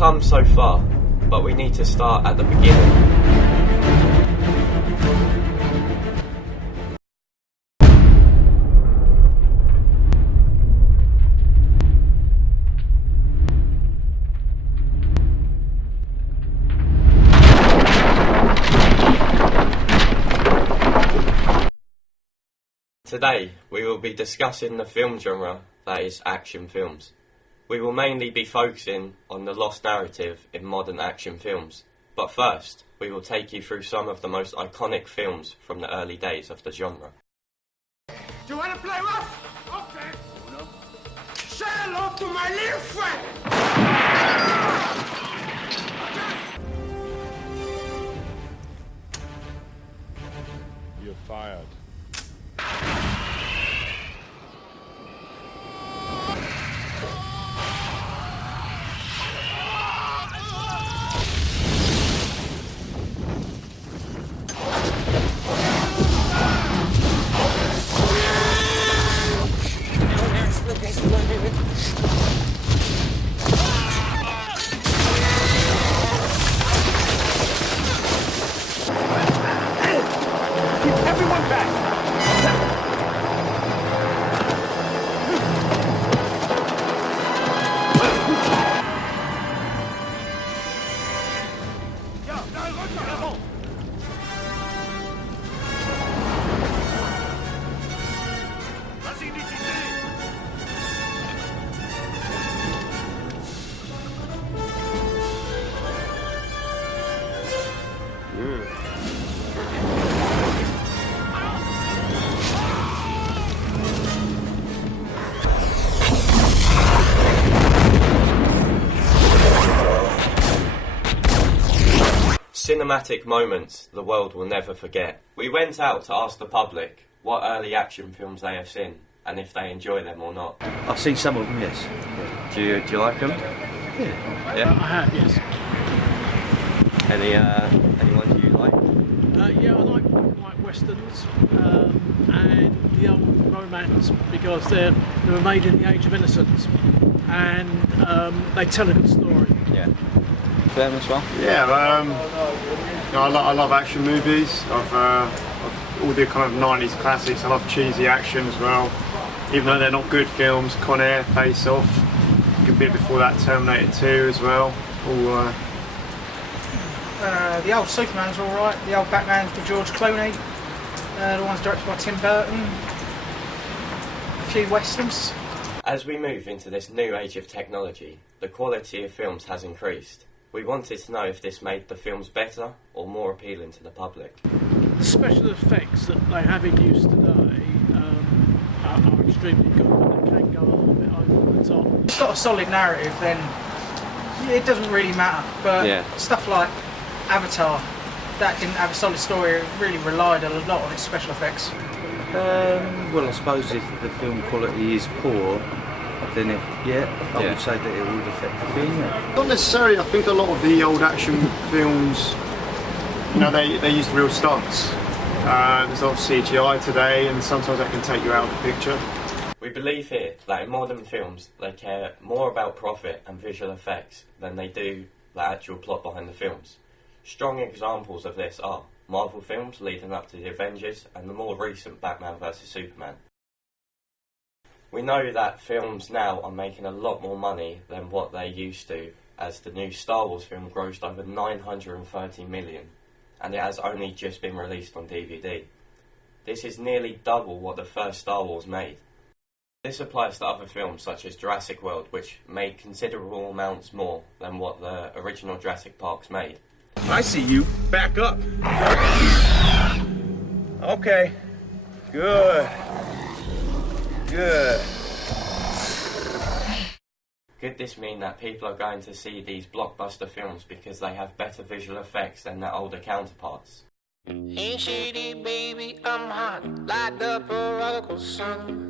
come so far, but we need to start at the beginning. Today, we will be discussing the film genre that is action films. We will mainly be focusing on the lost narrative in modern action films. But first, we will take you through some of the most iconic films from the early days of the genre. Do you want to play rough? Okay. Uno. Say hello to my little friend! You're fired. Everyone back! Cinematic moments the world will never forget. We went out to ask the public what early action films they have seen and if they enjoy them or not. I've seen some of them, yes. Do you like them? Yeah. I have, yes. Any ones you like? Yeah, I like black and white westerns and the old romance because they were made in the Age of Innocence and they tell a good story. Yeah. Them as well? Yeah, I love action movies. I've all the kind of 90s classics. I love cheesy action as well. Even though they're not good films, Con Air, Face Off, a bit before that Terminator 2 as well. All, the old Superman's alright, the old Batman's with George Clooney, the ones directed by Tim Burton, a few westerns. As we move into this new age of technology, the quality of films has increased. We wanted to know if this made the films better or more appealing to the public. The special effects that they have in use today are extremely good, but they can go a little bit over the top. If it's got a solid narrative, then it doesn't really matter. But stuff like Avatar, that didn't have a solid story. It really relied a lot on its special effects. Well, I suppose if the film quality is poor, then I would say that it would affect the film. Yeah. not necessarily. I think a lot of the old action films, they used real stunts. There's a lot of CGI today, and sometimes that can take you out of the picture. We believe here that in modern films they care more about profit and visual effects than they do the actual plot behind the films. Strong examples of this are Marvel films leading up to the Avengers and the more recent Batman vs Superman. We know that films now are making a lot more money than what they used to, as the new Star Wars film grossed over 930 million, and it has only just been released on DVD. This is nearly double what the first Star Wars made. This applies to other films such as Jurassic World, which made considerable amounts more than what the original Jurassic Parks made. I see you. Back up. Okay. Good. Could this mean that people are going to see these blockbuster films because they have better visual effects than their older counterparts? Hey shady baby, I'm hot like the prodigal son.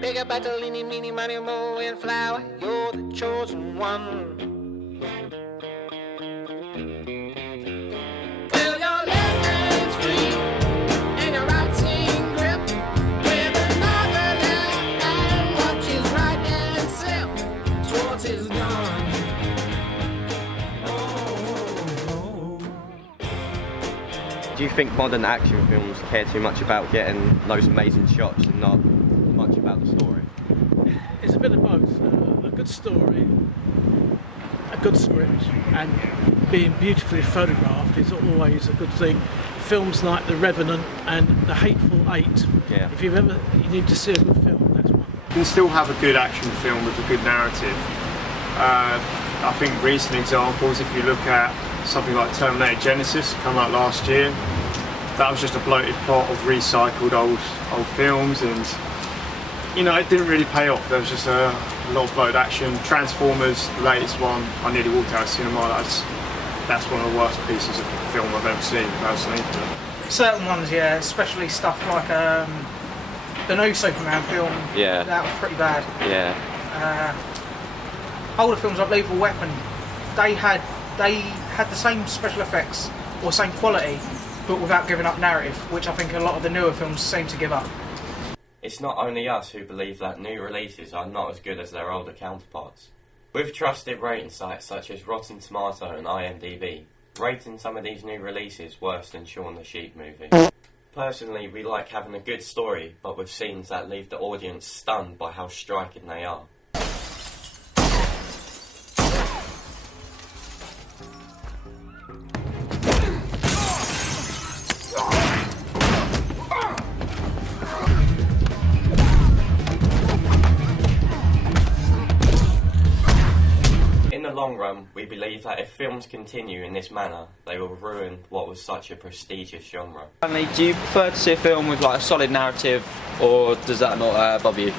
Pick a battle, eeny, meeny, miny, moe, and flower, you're the chosen one. do you think modern action films care too much about getting those amazing shots and not much about the story? It's a bit of both. A good story, a good script, and being beautifully photographed is always a good thing. Films like The Revenant and The Hateful Eight. Yeah. If you need to see a good film, that's one. You can still have a good action film with a good narrative. I think recent examples, if you look at something like Terminator Genesis, come out last year, that was just a bloated plot of recycled old films, and you know, it didn't really pay off. There was just a lot of bloated action. Transformers, the latest one, I nearly walked out of cinema. That's one of the worst pieces of film I've ever seen, personally. Certain ones, yeah, especially stuff like the new Superman film. Yeah. That was pretty bad. Yeah. Older films like Lethal Weapon, they had the same special effects or same quality, but without giving up narrative, which I think a lot of the newer films seem to give up. It's not only us who believe that new releases are not as good as their older counterparts. With trusted rating sites such as Rotten Tomato and IMDb, rating some of these new releases worse than Shaun the Sheep movie. Personally, we like having a good story, but with scenes that leave the audience stunned by how striking they are. In the long run, we believe that if films continue in this manner, they will ruin what was such a prestigious genre. Finally, do you prefer to see a film with like a solid narrative, or does that not bother you?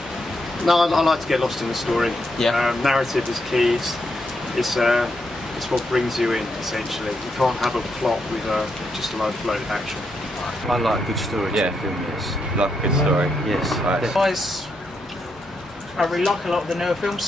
No, I like to get lost in the story. Yeah. Narrative is key. It's what brings you in, essentially. You can't have a plot with just a load of bloated action. I like a good story to Yeah. a film, yes. Like a good story? Yes. Right. Guys, I really like a lot of the newer films.